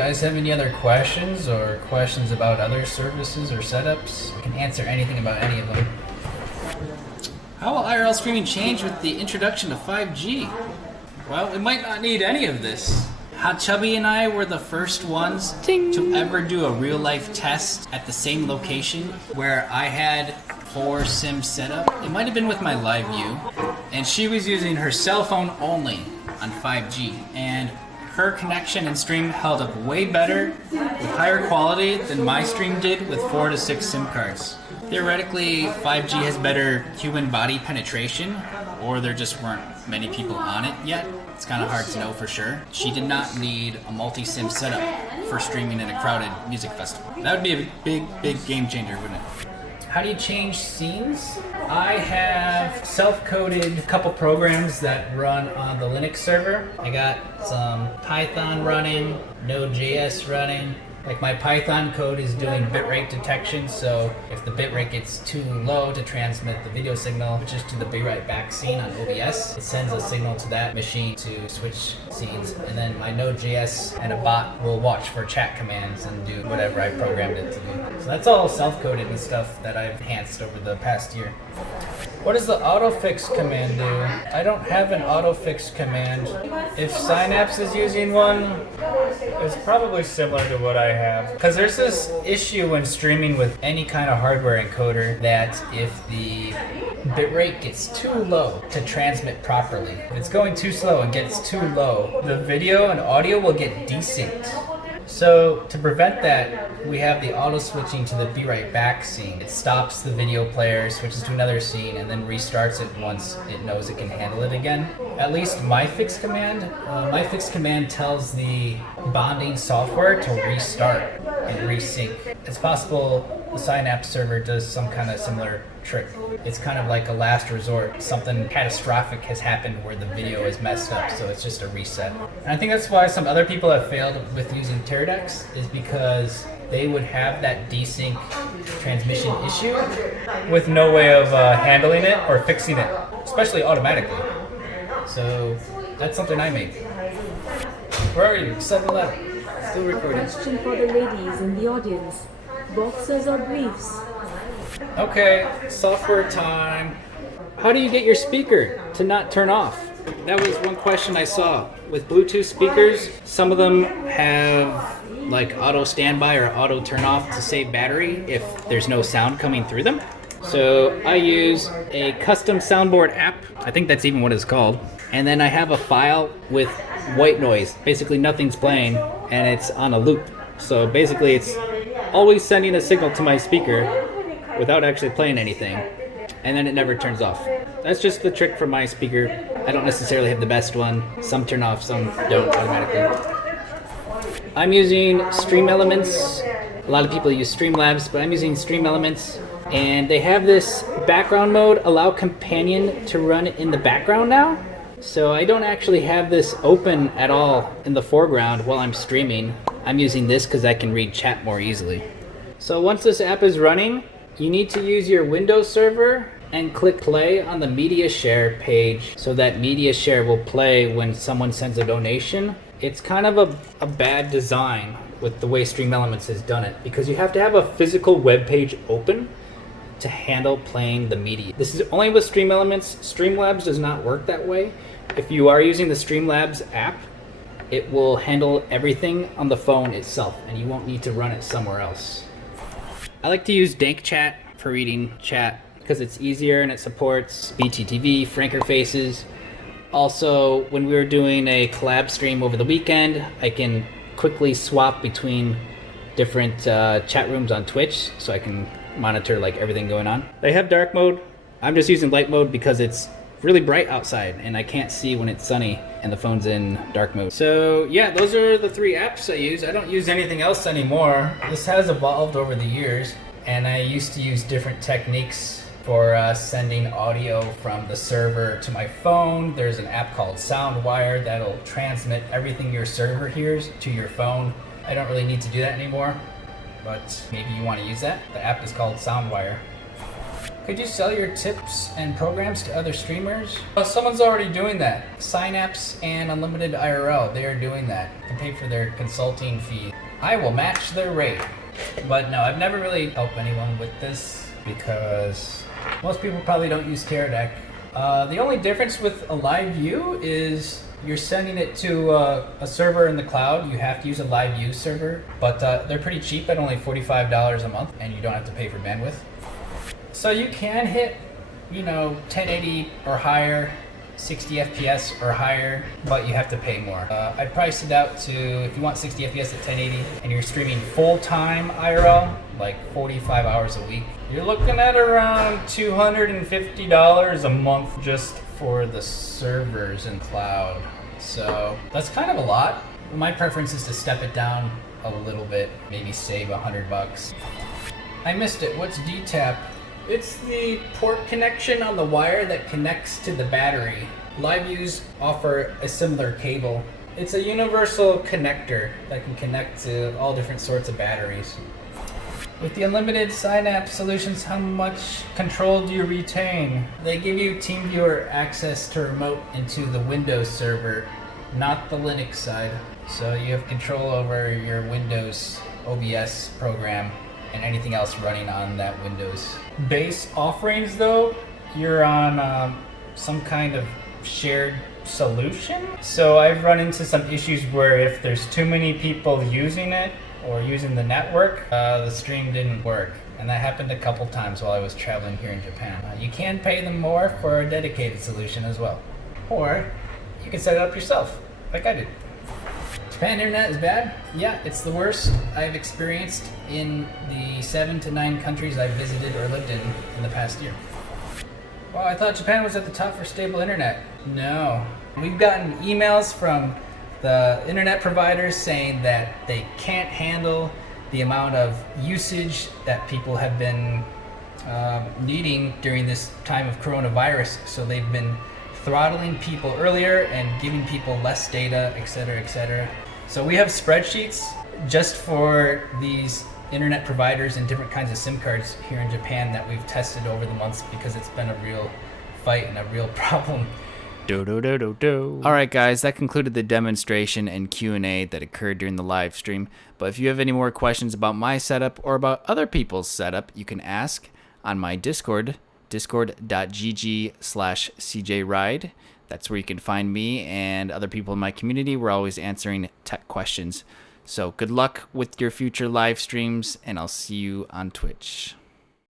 guys have any other questions or questions about other services or setups, I can answer anything about any of them. How will IRL streaming change with the introduction of 5G? Well, we might not need any of this. Hot Chubby and I were the first ones to ever do a real-life test at the same location where I had 4 sims set up. It might have been with my live view, and she was using her cell phone only on 5G, and her connection and stream held up way better with higher quality than my stream did with 4 to 6 SIM cards. Theoretically, 5G has better human body penetration, or there just weren't many people on it yet. It's kind of hard to know for sure. She did not need a multi-sim setup for streaming in a crowded music festival. That would be a big game changer, wouldn't it? How do you change scenes? I have self-coded a couple programs that run on the Linux server. I got some Python running, Node.js running. Like my Python code is doing bitrate detection, so if the bitrate gets too low to transmit the video signal, which is to the be right back scene on OBS, it sends a signal to that machine to switch scenes, and then my Node.js and a bot will watch for chat commands and do whatever I programmed it to do. So that's all self-coded and stuff that I've enhanced over the past year. What does the autofix command do? I don't have an autofix command. If Synapse is using one, it's probably similar to what I have. Because there's this issue when streaming with any kind of hardware encoder that if the bitrate gets too low to transmit properly, if it's going too slow and gets too low, the video and audio will get desynced. So to prevent that, we have the auto switching to the be right back scene. It stops the video player, switches to another scene, and then restarts it once it knows it can handle it again. At least my fix command tells the bonding software to restart and resync. It's possible the Synapse server does some kind of similar trick. It's kind of like a last resort. Something catastrophic has happened where the video is messed up, so it's just a reset. And I think that's why some other people have failed with using Teradeks, is because they would have that desync transmission issue with no way of handling it or fixing it, especially automatically. So that's something I made. Where are you? 7-Eleven. Still recording. Question for the ladies in the audience. Boxers or briefs? Okay, software time. How do you get your speaker to not turn off? That was one question I saw. With Bluetooth speakers, some of them have like auto standby or auto turn off to save battery if there's no sound coming through them. So I use a custom soundboard app. I think that's even what it's called. And then I have a file with white noise. Basically nothing's playing and it's on a loop. So basically it's always sending a signal to my speaker without actually playing anything, and then it never turns off. That's just the trick for my speaker. I don't necessarily have the best one. Some turn off, some don't automatically. I'm using Stream Elements. A lot of people use Streamlabs, but I'm using Stream Elements, and they have this background mode, allow companion to run in the background now. So I don't actually have this open at all in the foreground while I'm streaming. I'm using this because I can read chat more easily. So once this app is running, you need to use your Windows server and click play on the media share page so that media share will play when someone sends a donation. It's kind of a bad design with the way Stream Elements has done it, because you have to have a physical web page open to handle playing the media. This is only with Stream Elements. Streamlabs does not work that way. If you are using the Streamlabs app, it will handle everything on the phone itself and you won't need to run it somewhere else. I like to use Dank Chat for reading chat because it's easier and it supports BTTV, Franker Faces. Also, when we were doing a collab stream over the weekend, I can quickly swap between different chat rooms on Twitch so I can monitor like everything going on. They have dark mode. I'm just using light mode because it's really bright outside and I can't see when it's sunny and the phone's in dark mode. So yeah, those are the 3 apps I use. I don't use anything else anymore. This has evolved over the years, and I used to use different techniques for sending audio from the server to my phone. There's an app called SoundWire that'll transmit everything your server hears to your phone. I don't really need to do that anymore, but maybe you want to use that. The app is called SoundWire. Could you sell your tips and programs to other streamers? Oh, someone's already doing that. Synapse and Unlimited IRL, they are doing that. You can pay for their consulting fee. I will match their rate. But no, I've never really helped anyone with this because most people probably don't use Teradek. The only difference with a live view is you're sending it to a server in the cloud. You have to use a live view server, but they're pretty cheap at only $45 a month, and you don't have to pay for bandwidth. So you can hit, 1080 or higher, 60 FPS or higher, but you have to pay more. I'd price it out to, if you want 60 FPS at 1080 and you're streaming full-time IRL, like 45 hours a week, you're looking at around $250 a month just for the servers and cloud. So that's kind of a lot. My preference is to step it down a little bit, maybe save $100. I missed it. What's DTAP? It's the port connection on the wire that connects to the battery. Live views offer a similar cable. It's a universal connector that can connect to all different sorts of batteries. With the unlimited Synapse solutions, how much control do you retain? They give you TeamViewer access to remote into the Windows server, not the Linux side. So you have control over your Windows OBS program and anything else running on that Windows. Base offerings though, you're on some kind of shared solution. So I've run into some issues where if there's too many people using it or using the network, the stream didn't work. And that happened a couple times while I was traveling here in Japan. You can pay them more for a dedicated solution as well. Or you can set it up yourself, like I did. Japan internet is bad? Yeah, it's the worst I've experienced in the 7 to 9 countries I've visited or lived in the past year. Well, I thought Japan was at the top for stable internet. No. We've gotten emails from the internet providers saying that they can't handle the amount of usage that people have been needing during this time of coronavirus. So they've been throttling people earlier and giving people less data, etc., etc. So we have spreadsheets just for these internet providers and different kinds of SIM cards here in Japan that we've tested over the months because it's been a real fight and a real problem. All right, guys, that concluded the demonstration and Q&A that occurred during the live stream. But if you have any more questions about my setup or about other people's setup, you can ask on my Discord, discord.gg/cjride. That's where you can find me and other people in my community. We're always answering tech questions. So good luck with your future live streams, and I'll see you on Twitch.